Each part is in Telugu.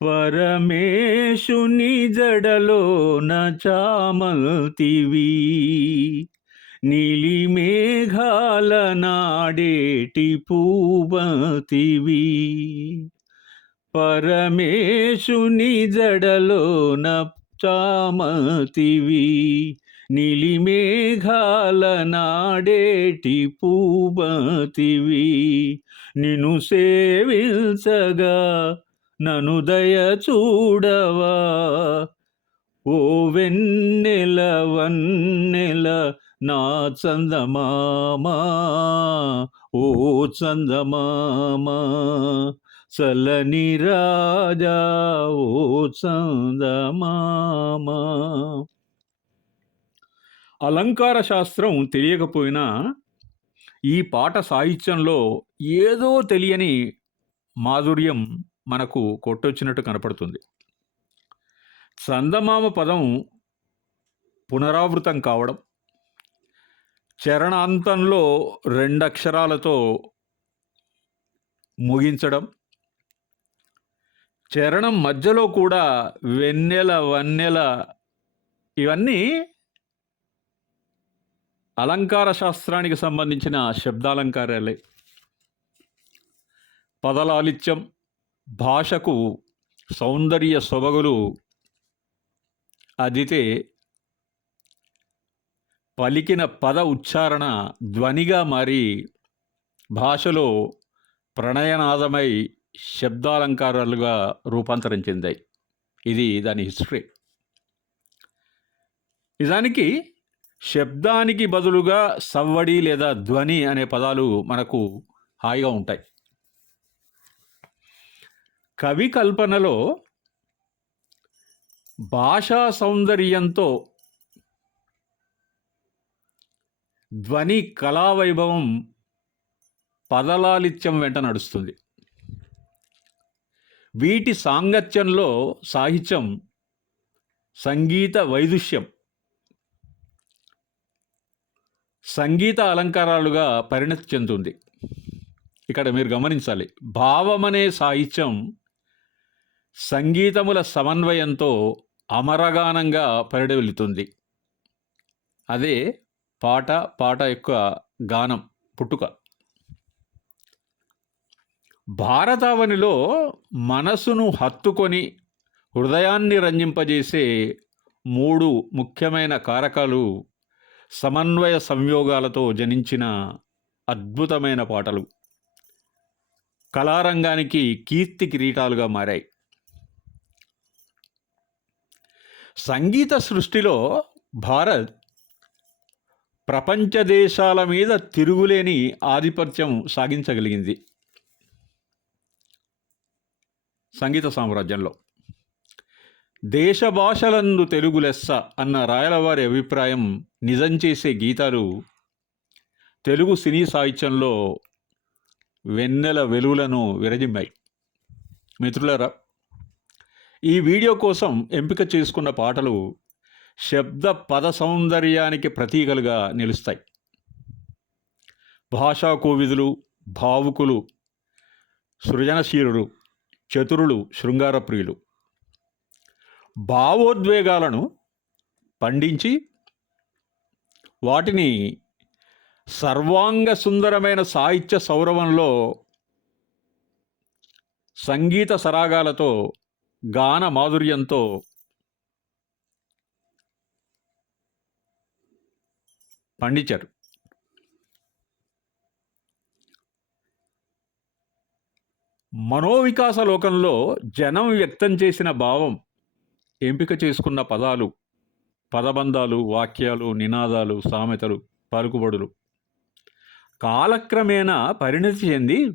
పరమేశుని జడలోన చామల్తివి. నీలి మేఘాల నాడేటి పూవతివి పరమేశుని జడలోన చామతివి నీలి మేఘాల నాడేటి పూవతివి నిను సేవించగా నను దయ చూడవా? ఓ వెన్నెల వన్నెల నా చందమామా ఓ చందమామా చలని రాజా ఓ చందమామా. అలంకార శాస్త్రం తెలియకపోయినా ఈ పాట సాహిత్యంలో ఏదో తెలియని మాధుర్యం మనకు కొట్టొచ్చినట్టు కనపడుతుంది. చందమామ పదం పునరావృతం కావడం చరణాంతంలో రెండక్షరాలతో ముగించడం చరణం మధ్యలో కూడా వెన్నెల వన్నెల ఇవన్నీ అలంకార శాస్త్రానికి సంబంధించిన శబ్దాలంకారాలే. పదలాలిత్యం భాషకు సౌందర్య సొబగులు అదితే పలికిన పద ఉచ్చారణ ధ్వనిగా మారి భాషలో ప్రణయనాదమై శబ్దాలంకారాలుగా రూపాంతరం చెందాయి. ఇది దాని హిస్టరీ. నిజానికి శబ్దానికి బదులుగా సవ్వడి లేదా ధ్వని అనే పదాలు మనకు హాయిగా ఉంటాయి. కవి కల్పనలో భాషా సౌందర్యంతో ధ్వని కళావైభవం పదలాలిత్యం వెంట నడుస్తుంది. వీటి సాంగత్యంలో సాహిత్యం సంగీత వైదుష్యం సంగీత అలంకారాలుగా పరిణతి చెందుతుంది. ఇక్కడ మీరు గమనించాలి భావమనే సాహిత్యం సంగీతముల సమన్వయంతో అమరగానంగా పరిడవిల్లుతుంది అదే పాట పాట యొక్క గానం పుట్టుక. భారతావనిలో మనసును హత్తుకొని హృదయాన్ని రంజింపజేసే మూడు ముఖ్యమైన కారకాలు సమన్వయ సంయోగాలతో జనించిన అద్భుతమైన పాటలు. కళారంగానికి కీర్తి కిరీటాలుగా మారాయి. సంగీత సృష్టిలో భారత్ ప్రపంచ దేశాల మీద తిరుగులేని ఆధిపత్యం సాగించగలిగింది. సంగీత సామ్రాజ్యంలో. దేశ భాషలందు తెలుగు లెస్స అన్న రాయలవారి అభిప్రాయం నిజం చేసే గీతాలు తెలుగు సినీ సాహిత్యంలో వెన్నెల వెలుగులను విరజిమ్మాయి. మిత్రులరా ఈ వీడియో కోసం ఎంపిక చేసుకున్న పాటలు శబ్ద పద సౌందర్యానికి ప్రతీకలుగా నిలుస్తాయి. భాషా కోవిదులు భావుకులు సృజనశీలుడు చతురులు శృంగారప్రియులు. భావోద్వేగాలను పండించి వాటిని సర్వాంగ సుందరమైన సాహిత్య సౌరవంలో సంగీత సరాగాలతో గాన మాధుర్యంతో పండించారు. మనోవికాస లోకంలో జనం వ్యక్తం చేసిన భావం ఎంపిక చేసుకున్న పదాలు పదబంధాలు వాక్యాలు నినాదాలు సామెతలు పలుకుబడులు. కాలక్రమేణా పరిణతి చెంది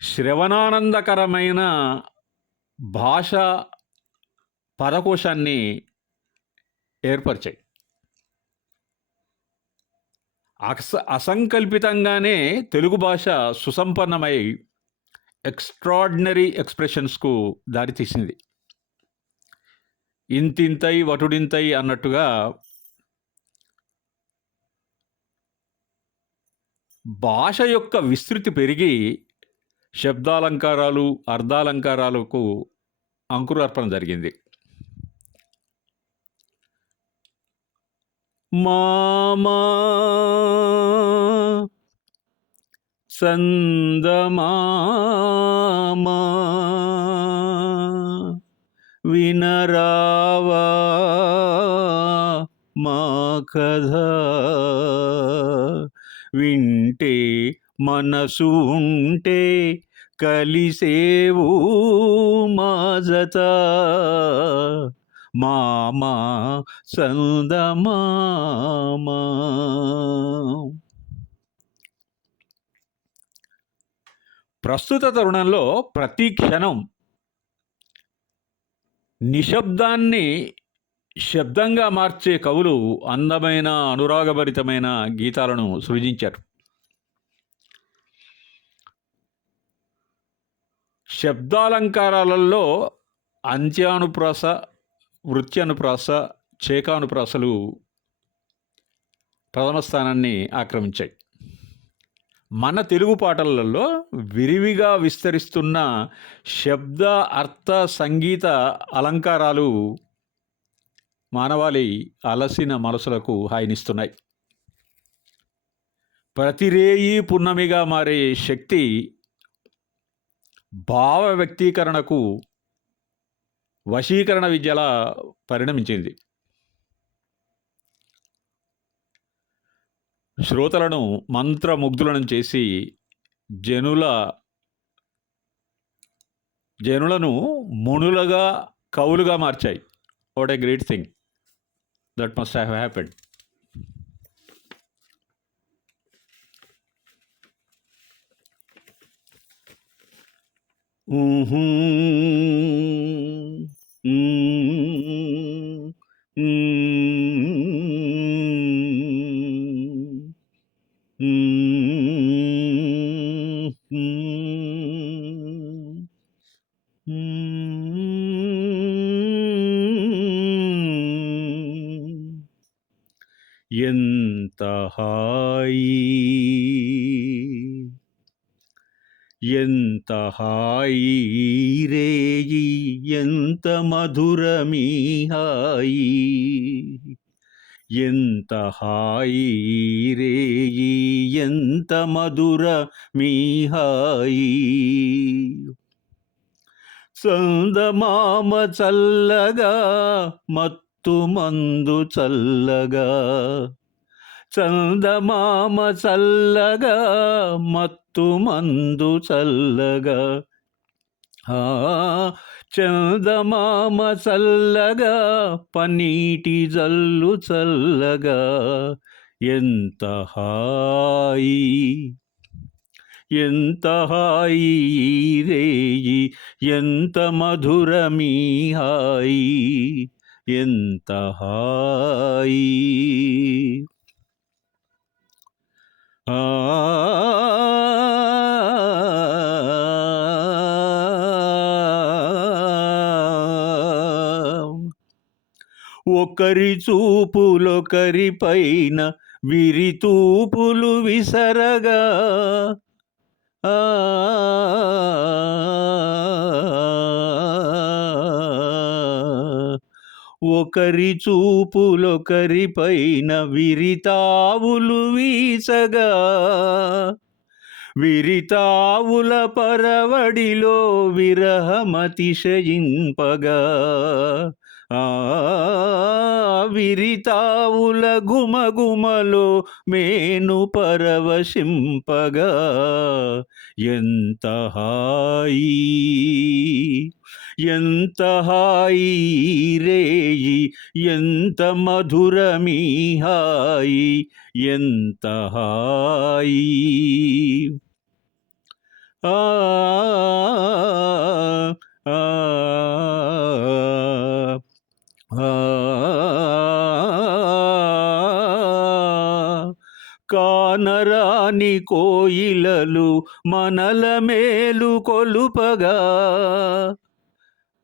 శ్రవణానందకరమైన భాష పదకోశాన్ని ఏర్పరిచాయి. అస అసంకల్పితంగానే తెలుగు భాష సుసంపన్నమై ఎక్స్ట్రాడినరీ ఎక్స్ప్రెషన్స్కు దారితీసింది. ఇంతింతై వటుడింతై అన్నట్టుగా భాష యొక్క విస్తృతి పెరిగి శబ్దాలంకారాలు అర్ధాలంకారాలకు అంకురార్పణ జరిగింది. మామా సందమామా వినరావా మా కథ వింటే మనసు ఉంటే కలిసేవు మాజత. మామా సందమామా. ప్రస్తుత తరుణంలో ప్రతి క్షణం నిశ్శబ్దాన్ని శబ్దంగా మార్చే కవులు అందమైన అనురాగభరితమైన గీతాలను సృజించారు. శబ్దాలంకారాలలో అంత్యానుప్రాస వృత్యానుప్రాస చేకానుప్రాసలు ప్రథమ స్థానాన్ని ఆక్రమించాయి. మన తెలుగు పాటలలో విరివిగా విస్తరిస్తున్న శబ్ద అర్థ సంగీత అలంకారాలు మానవాళి అలసిన మనసులకు హాయినిస్తున్నాయి. ప్రతిరేయి పున్నమిగా మారే శక్తి భావ వ్యక్తీకరణకు వశీకరణ విద్యలా పరిణమించింది. శ్రోతలను మంత్రముగ్ధులను చేసి జనుల జనులను మునులుగా కవులుగా మార్చాయి. What a great thing that must have happened ఎంత హాయి ఎంత హాయి రేయి ఎంత మధురమీ హాయి ఎంత హాయి రేయి ఎంత మధుర మీ హాయి సందమామ చల్లగా మత్తు మందు చల్లగా. చందమామ చల్లగా మత్తు మందు చల్లగా. చందమామ చల్లగా పనీటి జల్లు చల్లగా ఎంత హాయి ఎంత హాయి రేయి ఎంత మధురమీ హాయి ఎంత హాయి. ఆ ఒకరి చూపులొకరి పైన విరితూపులు విసరగా ఆ ఒకరి చూపులొకరి పైన విరితావులు వీసగా విరితావుల పరవడిలో విరహమతిశయింపగా ఆ విరితావుల గుమగుమలో మేను పరవశింపగా. ఎంత హాయి ఎంత హాయి రేయి ఎంత మధురమీ హాయి. ఎంత హాయి ఆ ఆ, ఆ, కానరాని కోయిలలు మనల మేలు కొలుపగా.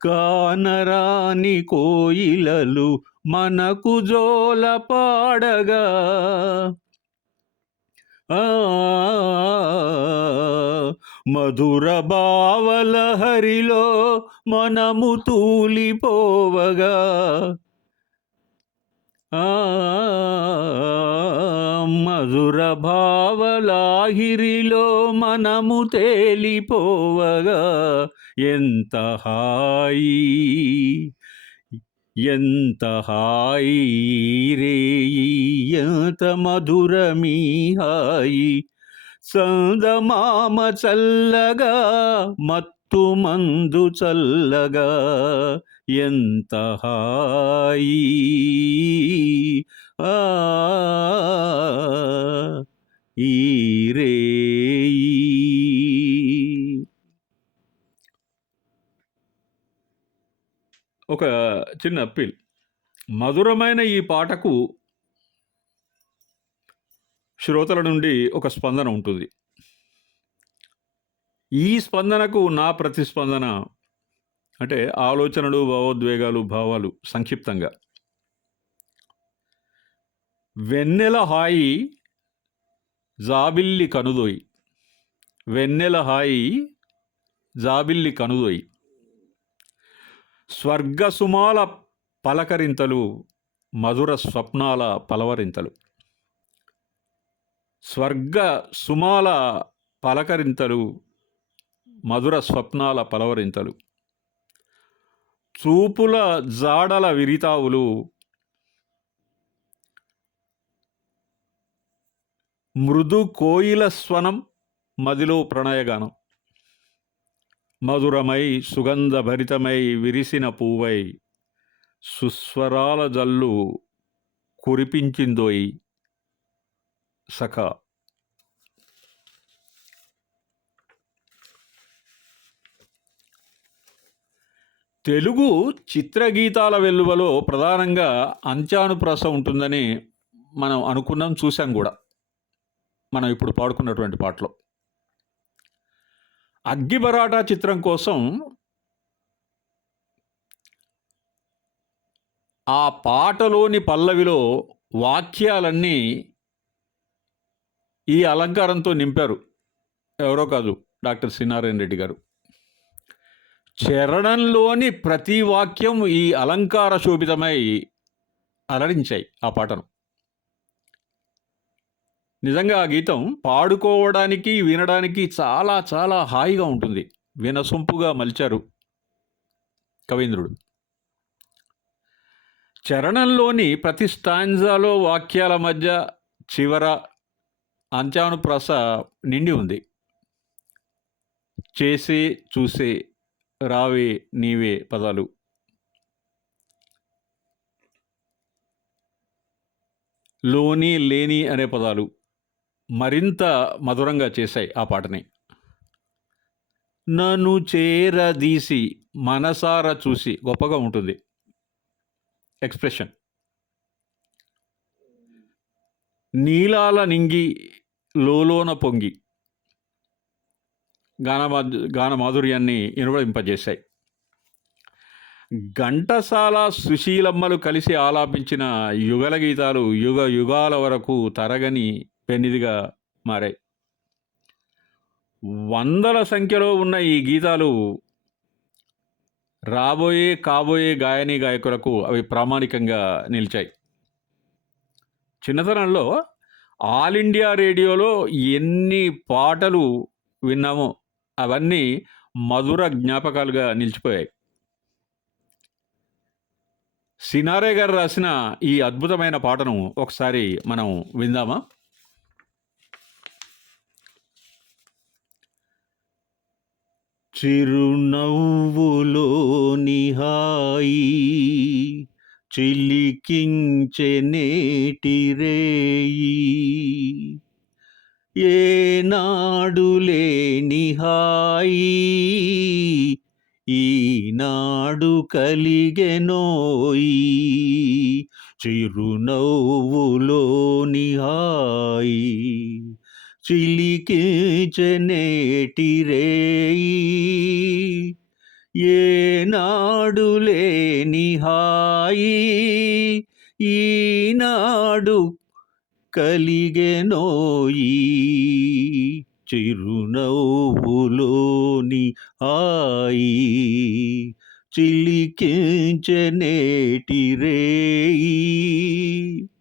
కానరాని కోయిలలు మనకు జోల పాడగా. ఆ మధుర భావల హరిలో మనము తూలిపోవగా. మధుర భావలాహిరిలో మనము తేలిపోవగా. ఎంత హాయి ఎంత హాయి రేయి ఎంత మధురమీ హాయి సందమామ చల్లగా మత్తు మందు చల్లగా ఎంత హాయి. ఈ. ఒక చిన్న అప్పీల్. మధురమైన ఈ పాటకు శ్రోతల నుండి ఒక స్పందన ఉంటుంది. ఈ స్పందనకు నా ప్రతిస్పందన అంటే ఆలోచనలు భావోద్వేగాలు భావాలు సంక్షిప్తంగా. వెన్నెల హాయి జాబిల్లి కనుదోయి. వెన్నెల హాయి జాబిల్లి కనుదోయి. స్వర్గసుమాల పలకరింతలు మధుర స్వప్నాల పలవరింతలు. స్వర్గ సుమాల పలకరింతలు మధుర స్వప్నాల పలవరింతలు. చూపుల జాడల విరితావులు మృదు కోయిల స్వనం మదిలో ప్రణయగానం. మధురమై సుగంధభరితమై విరిసిన పువ్వై సుస్వరాల జల్లు కురిపించిందోయి సఖ తెలుగు చిత్రగీతాల వెల్లువలో ప్రధానంగా అంచానుప్రాస ఉంటుందని మనం అనుకున్నాం చూసాం కూడా. మనం ఇప్పుడు పాడుకున్నటువంటి పాటలో. అగ్గిబరాటా చిత్రం కోసం ఆ పాటలోని పల్లవిలో వాక్యాలన్నీ ఈ అలంకారంతో నింపారు. ఎవరో కాదు డాక్టర్ శ్రీనారాయణ రెడ్డి గారు. చరణంలోని ప్రతి వాక్యం ఈ అలంకార శోభితమై అలరించాయి ఆ పాటను. నిజంగా ఆ గీతం పాడుకోవడానికి వినడానికి చాలా చాలా హాయిగా ఉంటుంది. వినసొంపుగా మలిచారు కవీంద్రుడు. చరణంలోని ప్రతి స్టాంజాలో వాక్యాల మధ్య చివర అంత్యానుప్రాస నిండి ఉంది. చేసే చూసే రావే నీవే పదాలు. లోని లేని అనే పదాలు మరింత మధురంగా చేశాయి ఆ పాటని. నన్ను చేరదీసి మనసారా చూసి గొప్పగా ఉంటుంది. ఎక్స్ప్రెషన్. నీలాల నింగి లోలోన పొంగి గాన గాన మాధుర్యాన్ని ఇనువడింపజేశాయి ఘంటసాల సుశీలమ్మలు కలిసి ఆలాపించిన యుగల గీతాలు యుగ యుగాల వరకు తరగని పెన్నిదిగా మారాయి. వందల సంఖ్యలో ఉన్న ఈ గీతాలు రాబోయే కాబోయే గాయని గాయకులకు అవి ప్రామాణికంగా నిలిచాయి. చిన్నతనంలో ఆల్ ఇండియా రేడియోలో ఎన్ని పాటలు విన్నామో అవన్నీ మధుర జ్ఞాపకాలుగా నిలిచిపోయాయి. సినారే గారు రాసిన ఈ అద్భుతమైన పాటను ఒకసారి మనం విందామా? చిరునవ్వులో నిహాయి చిలికించె నేటి రేయి ఏనాడు లేని హాయి ఈనాడు కలిగెనోయి చిరునవ్వులోని హాయి హాయి చిలికించనేటి రేయి ఏనాడు లేని హాయి ఈనాడు కలిగెనోయి. చిరునవ్వులోని హాయి చిలికించనేటి రేయి.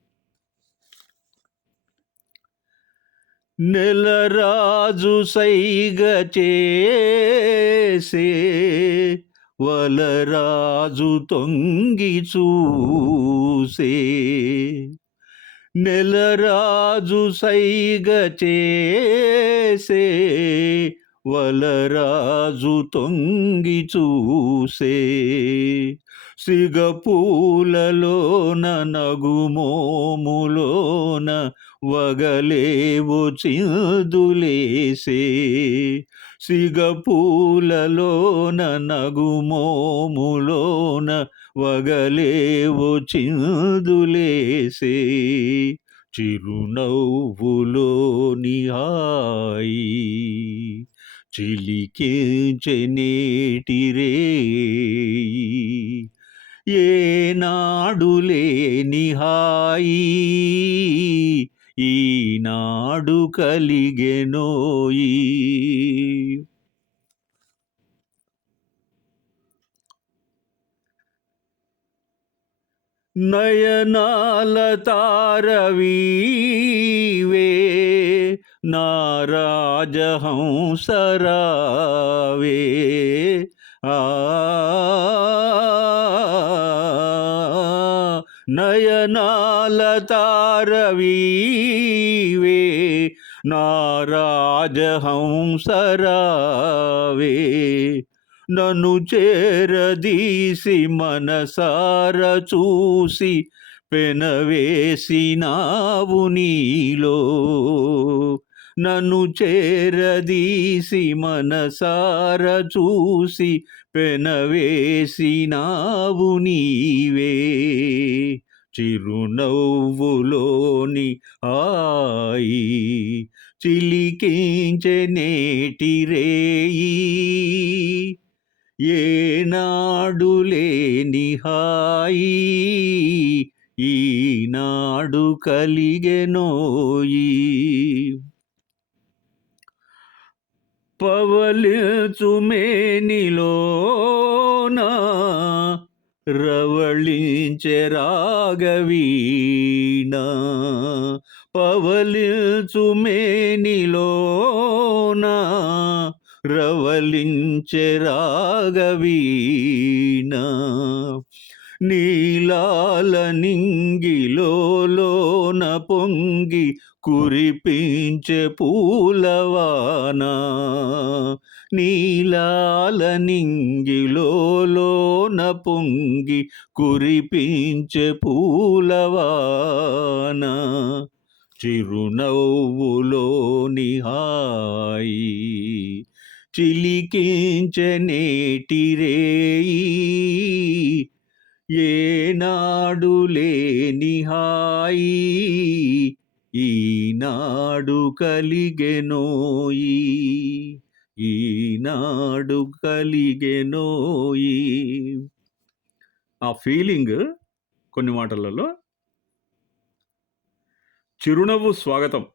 నెలరాజు సైగ చేసే వలరాజు తొంగి చూసే. నెలరాజు సైగ చేసే వలరాజు తొంగి చూసే. సిగపూలలోన నగుమోములోన వగలేవు చిందులేసే. సిగపూలలోన నగుమోములోన వగలేవు చిందులేసే. చిరునవ్వులో నిహాయి చిలికించనేటి రేయి ఏనాడు నిహాయి ఈనాడు కలిగెనోయి నయనాల తారవీవే నారాజహంసరావే. ఆ నయనాల తారవీవే నారాజహంసరావే నన్ను చేరదీసి మనసార చూసి పెనవేసినావు నీలో. నన్ను చేరదీసి మనసార చూసి పెనవేసినావు నీవే. చిరునవ్వులోని ఆయి చిలికించనేటి రేయి. ఏనాడు లేని హాయి ఈనాడు కలిగెనోయి. పవలిచుమేనిలోన రవళించే రాగవీణ పవలిచుమేనిలోన రవలించె రాగవీణ నీలాల నింగిలోన పొంగి కురిపించే పూలవాన నీలాల నింగిలోన పొంగి కురిపించే పూలవాన చిరునవ్వులోని హాయి చిలికించనేటి రేయి. ఏనాడు లేని హాయి ఈనాడు కలిగెనోయి ఈనాడు కలిగెనోయి. ఆ ఫీలింగ్ కొన్ని మాటలలో చిరునవ్వు స్వాగతం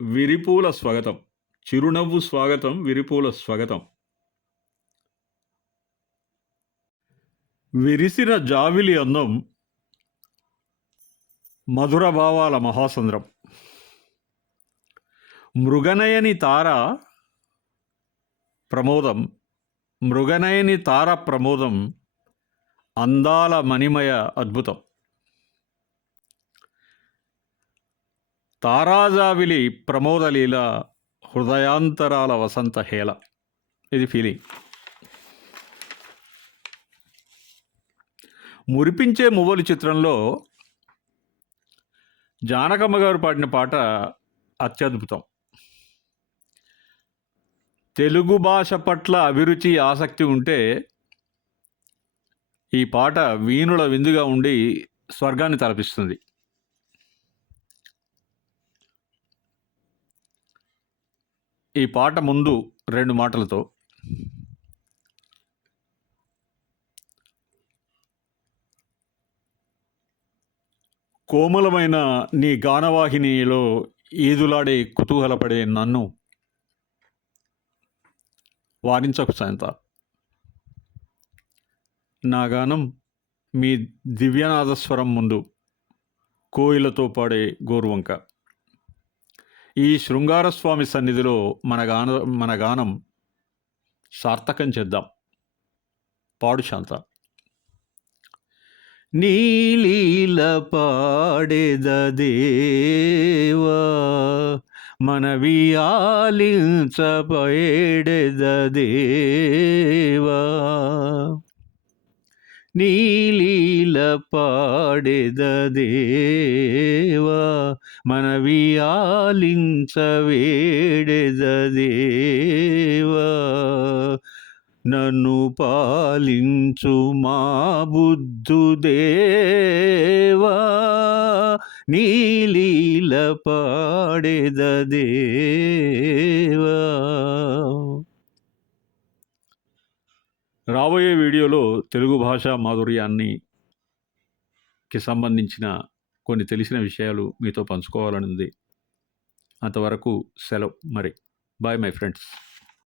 విరిపూల స్వాగతం చిరునవ్వు స్వాగతం విరిపూల స్వాగతం. విరిసిన జావిలి అందం మధుర భావాల మహాసంద్రం. మృగనయని తార ప్రమోదం మృగనయని తార ప్రమోదం అందాల మణిమయ అద్భుతం. తారాజావిలి ప్రమోదలీల హృదయాంతరాల వసంత హేళ. ఇది ఫీలింగ్ మురిపించే మువ్వలు చిత్రంలో జానకమ్మ గారు పాడిన పాట అత్యద్భుతం. తెలుగు భాష పట్ల అభిరుచి ఆసక్తి ఉంటే ఈ పాట వీణుల విందుగా ఉండి స్వర్గాన్ని తలపిస్తుంది. ఈ పాట ముందు రెండు మాటలతో కోమలమైన నీ గానవాహినిలో ఈదులాడే కుతూహలపడే నన్ను వారించకు సాయంత నా గానం మీ దివ్యనాదస్వరం ముందు కోయిలతో పాడే గోరువంక. ఈ శృంగారస్వామి సన్నిధిలో మన గాన మన గానం సార్థకం చేద్దాం. పాడు శాంత. నీలీల పాడేదేవా మనవి ఆలించపేడెదదేవా నీలీల పాడేదేవా మనవి ఆలించవేడెదదేవా నన్ను పాలించు మా బుద్ధుదేవా నీలీల పాడేదేవా రాబోయే వీడియోలో తెలుగు భాష మాధుర్యాన్ని కి సంబంధించిన కొన్ని తెలిసిన విషయాలు మీతో పంచుకోవాలని ఉంది అంతవరకు సెలవు. మరి బాయ్ మై ఫ్రెండ్స్